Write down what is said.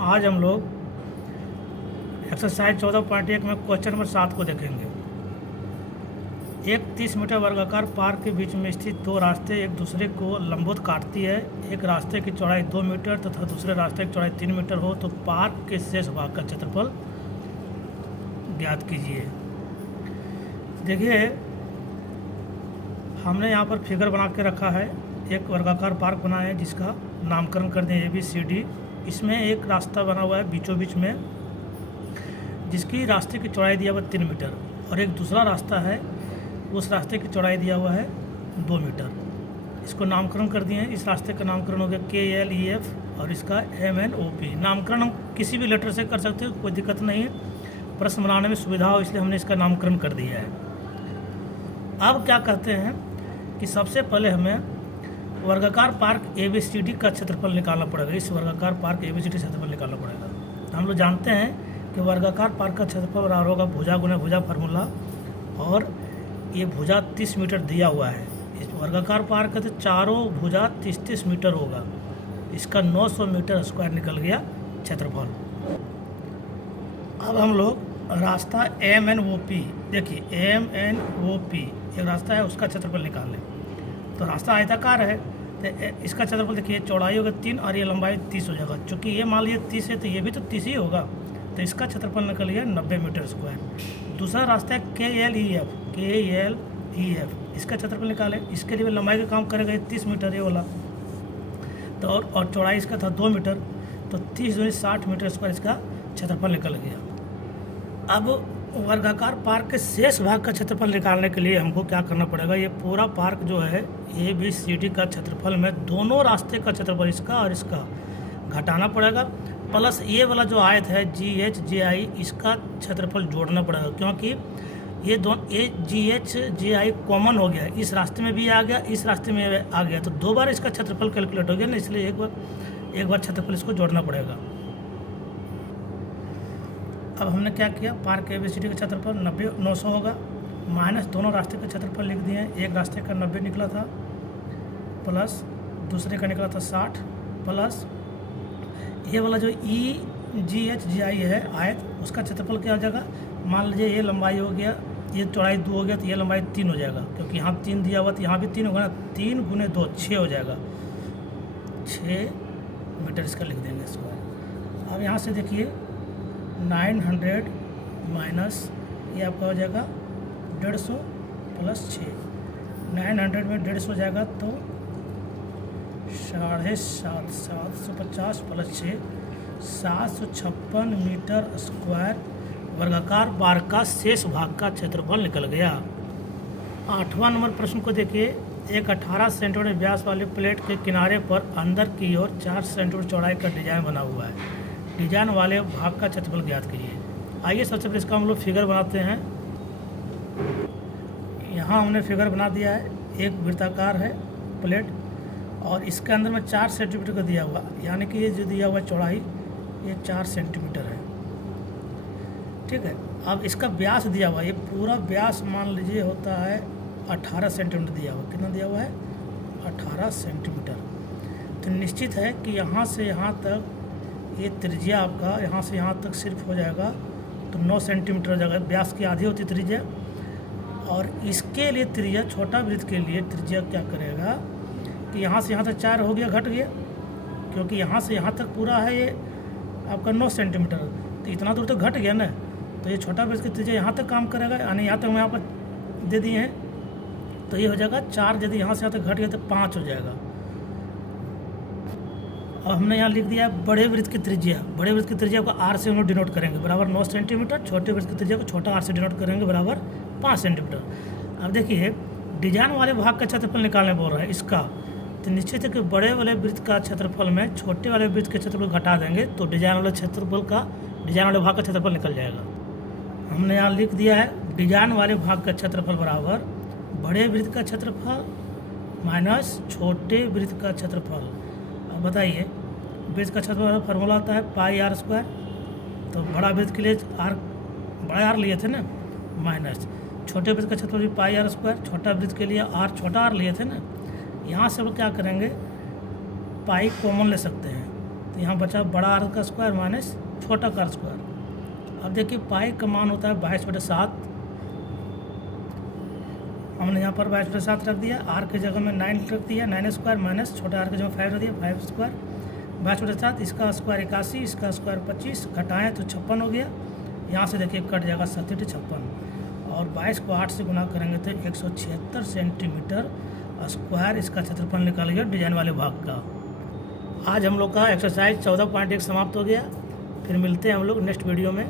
आज हम लोग एक्सरसाइज 14.1 में क्वेश्चन नंबर 7 को देखेंगे। एक 30 मीटर वर्गाकार पार्क के बीच में स्थित दो रास्ते एक दूसरे को लंबवत काटती है। एक रास्ते की चौड़ाई 2 मीटर तथा दूसरे रास्ते की चौड़ाई 3 मीटर हो तो पार्क के शेष भाग का क्षेत्रफल ज्ञात कीजिए। देखिए, हमने यहाँ पर फिगर बना के रखा है। एक वर्गाकार पार्क बना है जिसका नामकरण कर दें ABCD। इसमें एक रास्ता बना हुआ है बीचों बीच में, जिसकी रास्ते की चौड़ाई दिया हुआ 3 मीटर, और एक दूसरा रास्ता है, उस रास्ते की चौड़ाई दिया हुआ है 2 मीटर। इसको नामकरण कर दिए हैं। इस रास्ते का नामकरण हो गया KLEF और इसका MNOP। नामकरण हम किसी भी लेटर से कर सकते हैं, कोई दिक्कत नहीं है। प्रश्न बनाने में सुविधा हो इसलिए हमने इसका नामकरण कर दिया है। अब क्या करते हैं कि सबसे पहले हमें वर्गाकार पार्क ABCD का क्षेत्रफल निकालना पड़ेगा। इस वर्गाकार पार्क ABCD क्षेत्रफल निकालना पड़ेगा। हम लोग जानते हैं कि वर्गाकार पार्क का क्षेत्रफल बराबर होगा भुजा गुना भुजा फार्मूला, और ये भुजा 30 मीटर दिया हुआ है। इस वर्गाकार पार्क का तो चारों भुजा 30-30 मीटर होगा। इसका 900 मीटर स्क्वायर निकल गया क्षेत्रफल। अब हम लोग रास्ता MNOP, देखिए MNOP एक रास्ता है, उसका क्षेत्रफल निकाल लें। तो रास्ता आयताकार है तो इसका क्षेत्रफल देखिए, चौड़ाई होगा 3 और ये लंबाई 30 हो जाएगा। चूँकि ये मान लीजिए 30 है तो ये भी तो 30 ही होगा, तो इसका क्षेत्रफल निकल गया 90 मीटर स्क्वायर। दूसरा रास्ता है KLEF, इसका क्षेत्रफल निकालें। इसके लिए लंबाई का काम करेगा, ये 30 मीटर ये वाला, तो और चौड़ाई इसका था 2 मीटर, तो 30 दूनी 60 मीटर स्क्वायर इसका क्षेत्रफल निकल गया। अब वर्गाकार पार्क के शेष भाग का क्षेत्रफल निकालने के लिए हमको क्या करना पड़ेगा, ये पूरा पार्क जो है ABCD का क्षेत्रफल में दोनों रास्ते का क्षेत्रफल इसका और इसका घटाना पड़ेगा, प्लस ये वाला जो आयत है GHJI, इसका क्षेत्रफल जोड़ना पड़ेगा। क्योंकि ये GHJI कॉमन हो गया, इस रास्ते में भी आ गया, इस रास्ते में आ गया, तो 2 बार इसका क्षेत्रफल कैलकुलेट हो गया ना, इसलिए एक बार क्षेत्रफल इसको जोड़ना पड़ेगा। अब हमने क्या किया, पार्क ABCD का क्षेत्रफल 900 होगा, माइनस दोनों रास्ते का क्षेत्रफल लिख दिए हैं। एक रास्ते का 90 निकला था, प्लस दूसरे का निकला था 60, प्लस ये वाला जो GHJI है आयत, उसका क्षेत्रफल क्या हो जाएगा। मान लीजिए ये लंबाई हो गया, ये चौड़ाई 2 हो गया, तो ये लंबाई 3 हो जाएगा, क्योंकि यहाँ 3 दिया हुआ तो यहाँ भी 3 होगा ना। 3 गुने 2 6 हो जाएगा, 6 मीटर इसका लिख देंगे इसको। अब यहाँ से देखिए 900 माइनस ये आपका हो जाएगा 150 प्लस 6। 900 में 150 हो जाएगा तो 750 प्लस 6 756 मीटर स्क्वायर वर्गाकार पार्क का शेष भाग का क्षेत्रफल निकल गया। 8वां नंबर प्रश्न को देखिए। एक 18 सेंटीमीटर व्यास वाले प्लेट के किनारे पर अंदर की ओर 4 सेंटीमीटर चौड़ाई का डिजाइन बना हुआ है। डिजाइन वाले भाग का क्षेत्रफल ज्ञात कीजिए। आइए सबसे पहले इसका हम लोग फिगर बनाते हैं। यहाँ हमने फिगर बना दिया है। एक वृत्ताकार है प्लेट, और इसके अंदर में 4 सेंटीमीटर का दिया हुआ, यानी कि ये जो दिया हुआ चौड़ाई ये 4 सेंटीमीटर है, ठीक है। अब इसका व्यास दिया हुआ, ये पूरा व्यास मान लीजिए होता है 18 सेंटीमीटर दिया हुआ। कितना दिया हुआ है, 18 सेंटीमीटर। तो निश्चित है कि यहाँ से यहाँ तक ये त्रिज्या आपका यहाँ से यहाँ तक सिर्फ हो जाएगा तो 9 सेंटीमीटर हो जाएगा। व्यास की आधी होती त्रिज्या, और इसके लिए त्रिज्या, छोटा वृत्त के लिए त्रिज्या क्या करेगा कि यहाँ से यहाँ तक 4 हो गया, घट गया, क्योंकि यहाँ से यहाँ तक पूरा है ये आपका 9 सेंटीमीटर, तो इतना दूर तो घट गया ना। तो ये छोटा वृत्त की त्रिज्या यहाँ तक काम करेगा, यानी यहाँ तक हम यहाँ पर दे दिए हैं, तो ये हो जाएगा 4। यदि यहाँ से यहाँ तक घट गया तो 5 हो जाएगा। और हमने यहाँ लिख दिया है बड़े वृत्त की त्रिज्या। बड़े वृत्त की त्रिज्या को R से हम लोग डिनोट करेंगे, बराबर 9 सेंटीमीटर। छोटे वृत्त की त्रिज्या को छोटा r से डिनोट करेंगे, बराबर 5 सेंटीमीटर। अब देखिए, डिजाइन वाले भाग का क्षेत्रफल निकालने बोल रहा है इसका, तो निश्चित है कि बड़े वाले वृत्त का क्षेत्रफल में छोटे वाले वृत्त के क्षेत्रफल घटा देंगे तो डिजाइन वाले भाग का क्षेत्रफल निकल जाएगा। हमने यहाँ लिख दिया है डिजाइन वाले भाग का क्षेत्रफल बराबर बड़े वृत्त का क्षेत्रफल माइनस छोटे वृत्त का क्षेत्रफल। अब बताइए, वृत्त का क्षेत्रफल फार्मूला आता है πr², तो बड़ा वृत्त के लिए बड़ा R लिए थे ना, माइनस छोटे वृत्त का क्षेत्रफल भी πr², छोटा वृत्त के लिए छोटा r लिए थे ना। यहाँ से हम लोग क्या करेंगे, पाई कॉमन ले सकते हैं, तो तो यहाँ बचा बड़ा आर्क का स्क्वायर माइनस छोटा का स्क्वायर। अब देखिए पाई का मान होता है 22/7, हमने यहाँ पर 22/7 रख दिया। आर की जगह में 9 रख दिया, 9 स्क्वायर माइनस छोटा आर की जगह 5 रख दिया, 5 स्क्वायर। 22/7 इसका स्क्वायर 81, इसका स्क्वायर 25, घटाएँ तो 56 हो गया। यहाँ से देखिए कट जाएगा 37 56, और 22 को 8 से गुना करेंगे तो 176 सेंटीमीटर स्क्वायर इसका क्षेत्रफल निकल गया डिजाइन वाले भाग का। आज हम लोग का एक्सरसाइज 14.1 समाप्त हो गया। फिर मिलते हैं हम लोग नेक्स्ट वीडियो में।